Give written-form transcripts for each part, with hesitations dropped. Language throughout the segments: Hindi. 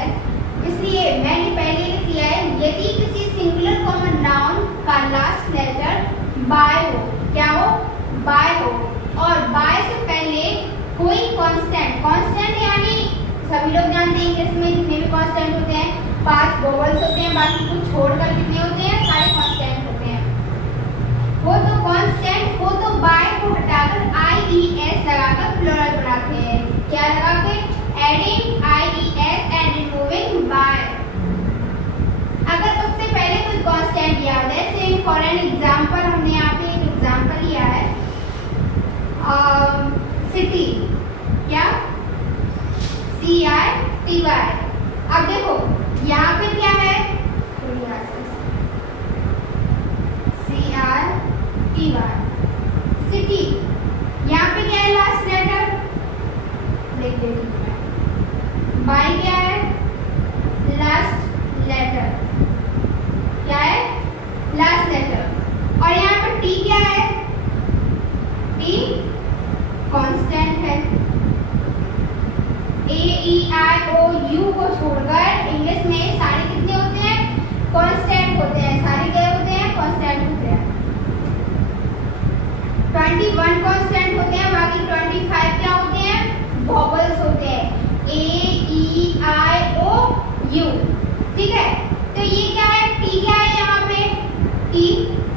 है, इसलिए मैंने पहले लिख लिया है यदि किसी सिंगुलर कॉमन नाउन का लास्ट लेटर बाय हो, क्या हो, बाय हो, और बाय से पहले कोई कांस्टेंट, कांस्टेंट यानी सभी लोग जानते हैं इंग्लिश में जितने भी कांस्टेंट होते हैं 5 वोवेल्स होते हैं, बाकी कुछ छोड़कर कितने होते हैं, सारे कांस्टेंट होते हैं। वो तो कांस्टेंट हो तो बाय को हटाकर IES लगाकर प्लूरल बनाते हैं, क्या लगाकर, adding IES and removing Y. अगर उससे पहले कोई कांस्टेंट याद है, जैसे फॉर एन एग्जांपल हमने यहाँ पे एक एग्जांपल लिया है सिटी, क्या, CITY। अब देखो यहाँ पे क्या है, CITY सिटी, यहाँ पे क्या है लास्ट लेटर, लिख देती हूँ, बाय क्या है लास्ट लेटर, क्या है लास्ट लेटर, और यहाँ पर टी क्या है, टी कांस्टेंट है। AEIOU को छोड़कर इंग्लिश में सारे कितने होते हैं, कांस्टेंट होते हैं, सारे क्या होते हैं, कांस्टेंट होते हैं। 21 कांस्टेंट होते हैं, बाकी 25 क्या होते हैं, वोवेल्स होते हैं, AEIOU, ठीक है। तो ये क्या है, टी क्या है, यहाँ पे टी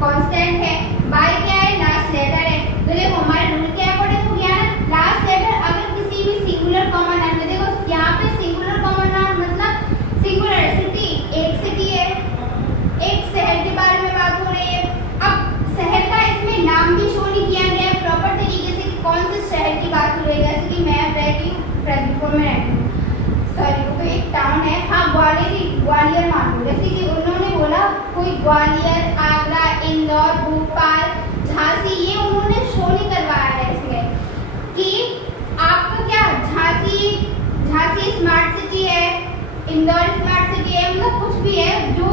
कांस्टेंट है, बाय क्या है लास्ट लेटर है। तो देखो हमारे रूल के अकॉर्डिंग हो गया ना, लास्ट लेटर अगर किसी भी सिंगुलर कॉमन नाउन में, देखो यहाँ पे सिंगुलर कॉमन नाउन मतलब सिंगुलर सिटी, एक सिटी है, एक शहर के बारे में बात हो रही है। अब शहर का इसमें नाम भी शो नहीं किया गया है प्रॉपर तरीके से कि कौन से शहर की बात हो रही है, जैसे कि मैं रहती हूँ प्रदीपपुर में रहती हूँ, सॉरी वो तो एक टाउन है, हाँ ग्वालियर मान लो, जैसे कि उन्होंने बोला कोई ग्वालियर, आगरा, इंदौर, भोपाल, झांसी, ये उन्होंने शो नहीं करवाया है इसमें कि आपको क्या झांसी स्मार्ट सिटी है, इंदौर स्मार्ट सिटी है, मतलब कुछ भी है जो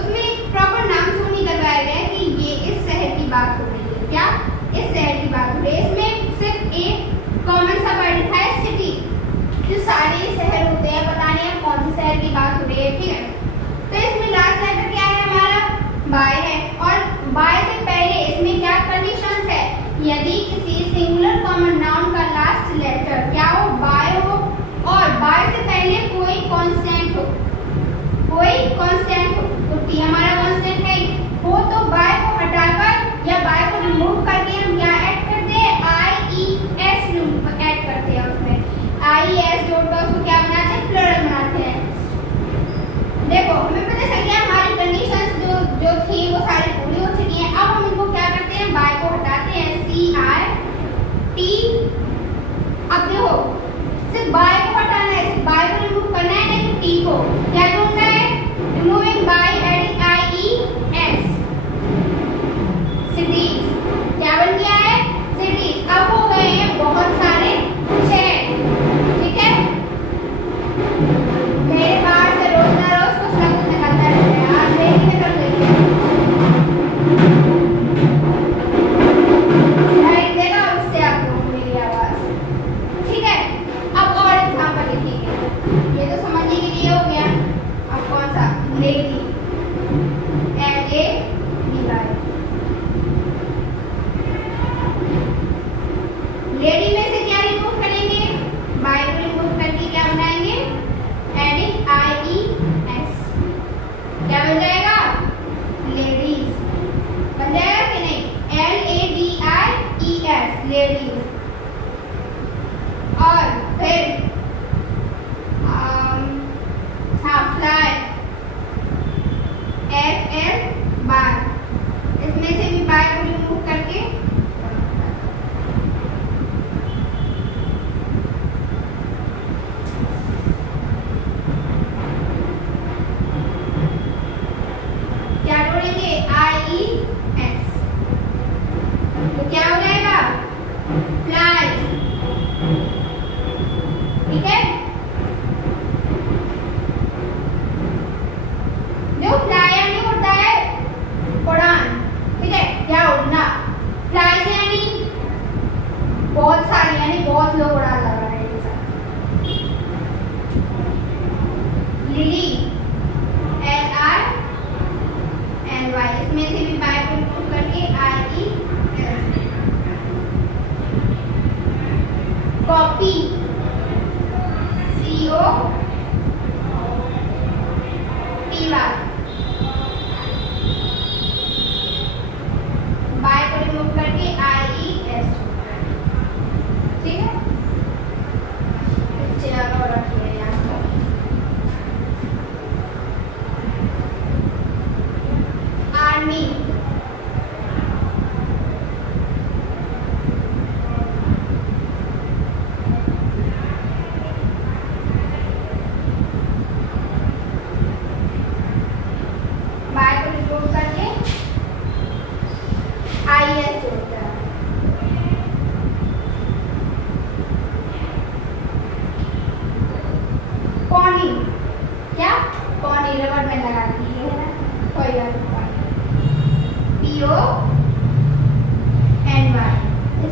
उसमें प्रॉपर नाम शो नहीं करवाया गया है कि ये इस शहर की बात हो रही है, क्या इस शहर की बात हो रही है। इसमें सिर्फ एक कॉमन सा वर्ड लिखा है सिटी, जो सारे शहर होते हैं, पता नहीं अब कौन से शहर की बात हो रही है, ठीक है। तो इसमें लास्ट लेटर क्या है हमारा, बाय है, और बाय से पहले इसमें क्या कंडीशंस है, यदि किसी सिंगुलर कॉमन नाउन का लास्ट लेटर क्या हो, बाय हो, और बाय से पहले कोई कांस्टेंट हो, कोई कांस्टेंट हो, तो टी हमारा कांस्टेंट है, हो तो बाय को हटाकर या बाय को रिमूव करके हम क्या ऐड करते हैं, IES ऐड करते हैं, उसमें IES जोड़कर उसको क्या बनाते हैं, प्लूरल बनाते हैं। देखो हमें पता चल गया हमारी कंडीशंस जो थी वो सारी पूरी हो चुकी हैं। अब हम इनको क्या करते हैं, बाय को हटाते हैं, CIT। अब देखो सिर्फ बाय को हटाना है, सिर्फ बाय को रिमूव करना है, नहीं तो टी को क्या ढूंढना है, removing by adding IES, cities, क्या बन गया है, सिटीज। अब हो गए हैं बहुत सारे शहर, ठीक है। मेरे बाहर से रोज ना रोज कुछ ना कुछ निकलता रहता है, आज नहीं निकल गई है, देगा उससे आपको मेरी आवाज, ठीक है। अब और एग्जांपल लिखेंगे, ये तो समझने के लिए हो गया। अब कौन सा, लेडी, LADY, लेडी में से क्या रिमूव करेंगे, बाय को रिमूव करके क्या बनाएंगे, एडिंग IES, क्या बन जाएगा, लेडीज बन जाएगा कि नहीं, LADIES, लेडीज। और फिर हाँ फ्लाई, FL बार, इसमें से भी बाय को रिमूव करके क्या जोड़ेंगे, IES, तो क्या हो जाएगा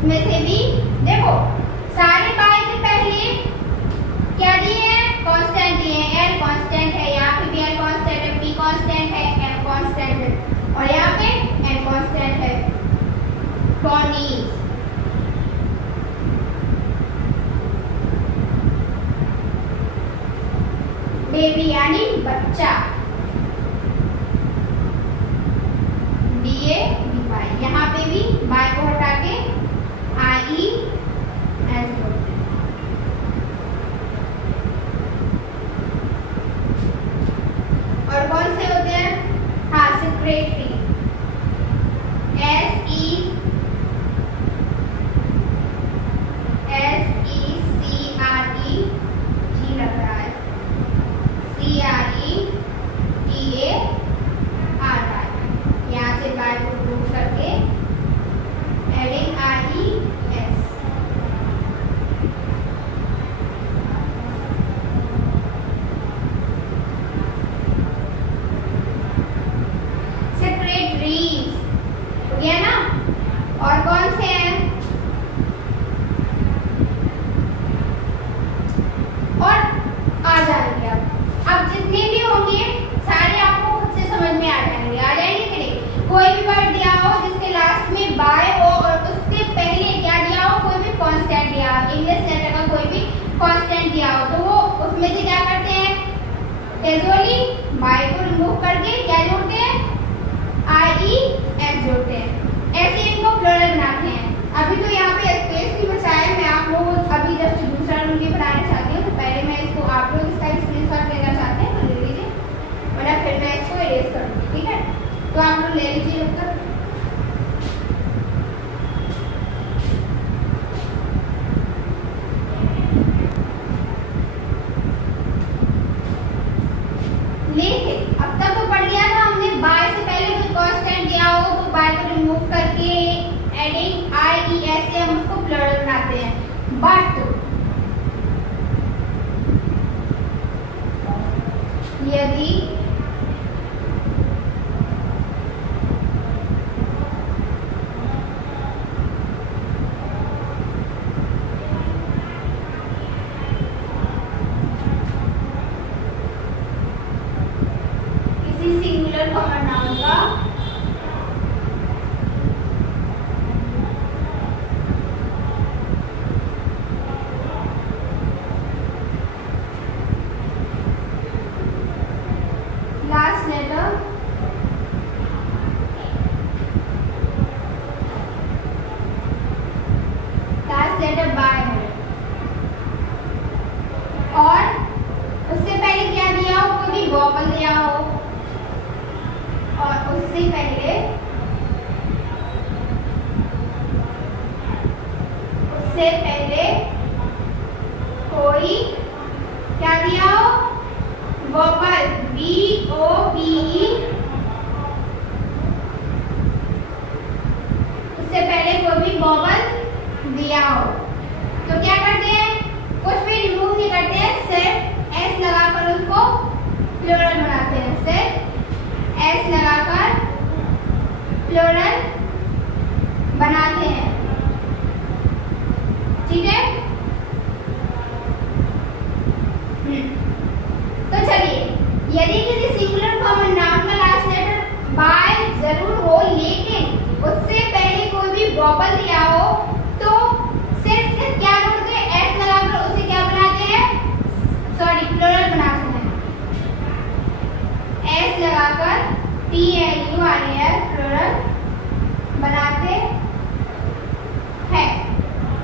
उसमें से भी देखो सारे बाय के पहले क्या दिए हैं, कांस्टेंट दिए हैं। एल कांस्टेंट है, यहाँ पे भी एल कांस्टेंट है, पी कांस्टेंट है, एम कांस्टेंट है और यहाँ पे एन कांस्टेंट है। टॉनीज बेबी यानी बच्चा, BA BY, यहाँ पे भी बाय को हटा के IES बोलते हैं। और कौन से होते हैं, हाँ सेक्रेटरी, SECRE जी लग रहा है, CRETARI, यहाँ से बाय को ग्रुप करके एडिंग IES। सेक्रेटरीज हो गया ना। और कौन से हैं, और आ जाएंगे अब जितने भी होंगे सारे आपको खुद से समझ में आ जाएंगे कि नहीं। कोई भी वर्ड दिया हो जिसके लास्ट में बाय हो और उसके पहले क्या दिया हो, कोई भी कांस्टेंट दिया हो, इंग्लिश लेटर का कोई भी कांस्टेंट दिया हो, तो वो उसमें से क्या करते हैं, कैजुअली बाय को रिमूव करके क्या जोड़ते हैं, IES जोड़ते हैं। ऐसे इनको प्लुरल बनाते हैं। अभी तो यहाँ पे स्पेस नहीं बचा है, मैं आप लोगों को अभी जस्ट दूसरा रूल भी बनाना चाहती हूँ, तो पहले मैं इसको आप लोग इसका स्क्रीनशॉट लेना चाहते हैं तो ले लीजिए, वरना फिर मैं इसको इरेज करूँगी, ठीक है। तो आप लोग ले लीजिए जब तक। लेकिन अब तक तो पढ़ लिया था हमने, बाय से पहले कोई कांस्टेंट दिया हो तो बाय को रिमूव करके एडिंग IES से हम उसको प्लुरल बनाते हैं। बट यदि किसी सिंगुलर कॉमन नाउन का लास्ट लेटर बाय है और उससे पहले क्या दिया हो, कोई भी वोवल दिया हो और उससे पहले कोई क्या दिया हो, वोवल VOWE, उससे पहले कोई भी वोवल दिया हो तो क्या करते हैं, कुछ भी रिमूव नहीं करते हैं, सिर्फ S लगाकर उसको प्लुरल बनाते हैं, सिर्फ S लगाकर प्लुरल बनाते हैं, ठीक है। तो चलिए, यदि किसी सिंगुलर कॉमन नाउन का लास्ट लेटर बाय जरूर हो लेकिन उससे पहले कोई भी वोवल दिया हो तो सिर्फ क्या करते हैं, S लगाकर उसे क्या बनाते हैं, सॉरी प्लुरल बनाते हैं, S लगाकर PLURAL प्लुरल बनाते हैं।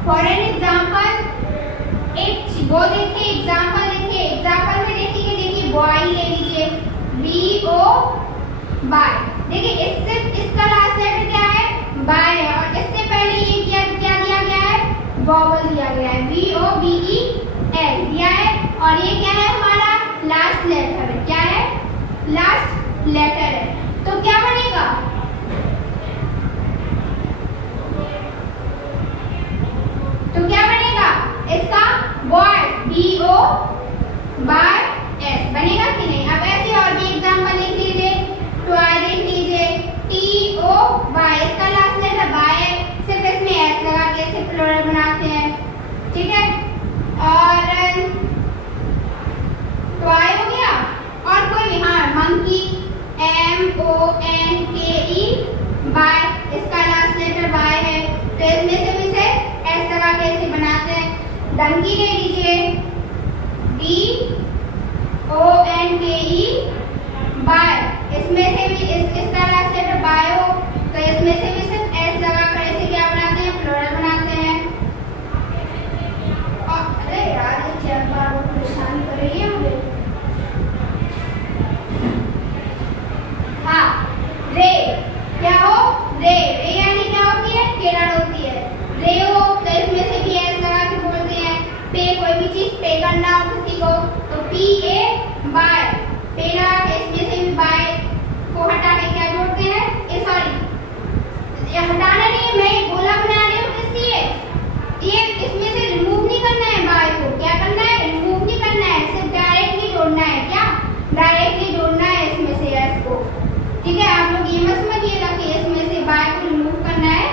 फॉर एन एग्जाम्पल, एक वो देखिए एग्जाम्पल में देखिए बॉय ले लीजिए, BO बाय, देखिए इसका लास्ट लेटर क्या है, बाय है और इससे पहले ये क्या दिया गया है, वोवल दिया गया है, VOWEL दिया है और ये क्या है, हमारा लास्ट लेटर है, क्या है, लास्ट लेटर है। तो क्या बनेगा, इसका वॉइस BO बाय S बनेगा कि नहीं। अब ऐसे और भी एग्जाम्पल लिख लीजिए, टॉय लिख लीजिए, TOY, इसका लास्ट लेटर बाय है, सिर्फ इसमें S लगा के डंकी ले लीजिए, DONKE, बाय। इसमें से भी इसका लास्ट लेटर बाय हो तो इसमें से भी सिर्फ एस लगा कर इसे क्या बनाते हैं, प्लूरल बनाते हैं। अरे यार ये चैट बार बहुत परेशान कर रही है मुझे। हाँ, रे क्या हो, रे यानी क्या होती है, केरल होती है। रे हो तो इसमें से भी एस लगा के बोलते हैं। पे कोई भी चीज पे करना हो किसी को तो PA, बाय। पे लगा के इसमें से भी बाय को हटा के क्या जोड़ते हैं, सॉरी ये हटाना नहीं है, मैं ये गोला बना रही हूँ इसलिए ये इसमें से रिमूव नहीं करना है, बाय को क्या करना है, रिमूव नहीं करना है, सिर्फ डायरेक्टली जोड़ना है। क्या डायरेक्टली जोड़ना है इसमें से एस को, ठीक है। आप लोग ये मत समझिएगा कि इसमें से बाय को रिमूव करना है,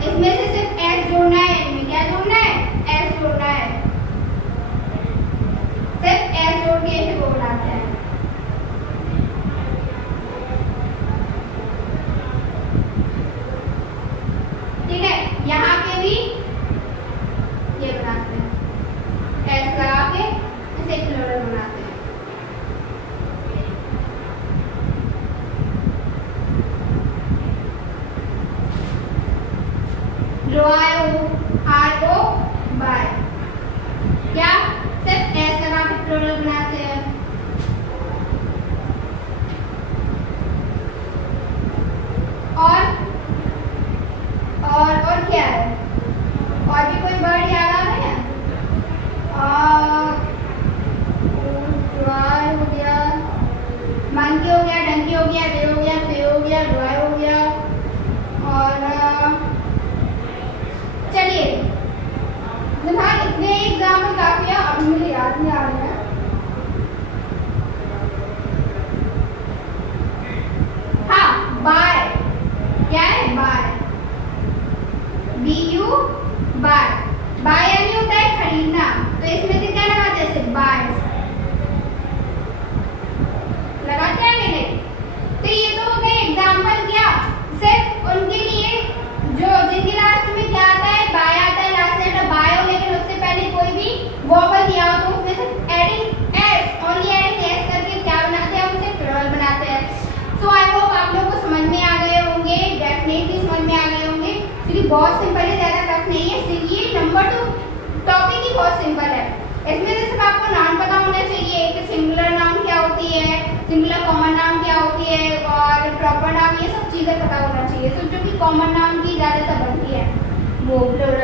इसमें से सिर्फ एस जोड़ना है। इसमें क्या जोड़ना है, एस जोड़ना है, सिर्फ एस जोड़ के इसे को बनाते हैं। ठीक है, यहाँ पे भी ये बनाते हैं, एस लगा के इसे प्लूरल बनाते हैं। RO, बाय, क्या सिर्फ एस लगा के प्लूरल बनाते हैं। और क्या है, और भी कोई वर्ड याद आ रहे हैं, हो गया, मंकी हो गया, डंकी हो गया, रे हो गया, पे हो गया, ड्राई हो गया। और चलिए फिलहाल इतने एग्जाम्पल काफी है, अब मुझे याद नहीं आ रहा है। हाँ, बाय क्या है, बाय, BU, बाय। बाय यानी होता है खरीदना, तो इसमें से क्या लगाते हैं, सिर्फ बाय लगाते हैं कि नहीं। तो ये तो हो गए एग्जाम्पल, क्या सिर्फ उनके लिए जो जिनके लास्ट में क्या आता है, बाय आता है, लास्ट लेटर बाय हो, लेकिन उससे पहले कोई भी वोवल दिया हो तो उसमें सिर्फ adding S, only adding S करके क्या बनाते हैं, उसे प्लूरल बनाते हैं। सो आई होप आप लोगों को समझ में आ गए होंगे, डेफिनेटली समझ में आ गए होंगे, क्योंकि बहुत सिंपल है, ज्यादा टफ नहीं है। ये नंबर 2 टॉपिक ही बहुत सिंपल है। इसमें से सिर्फ आपको नाम पता होना चाहिए कि सिंगुलर नाउन क्या होती है, सिंगुलर कॉमन नाउन क्या होती है, और प्रॉपर नाउन, ये सब चीजें पता होना चाहिए। तो जो कि कॉमन नाउन की ज्यादातर बनती है वो प्लूरल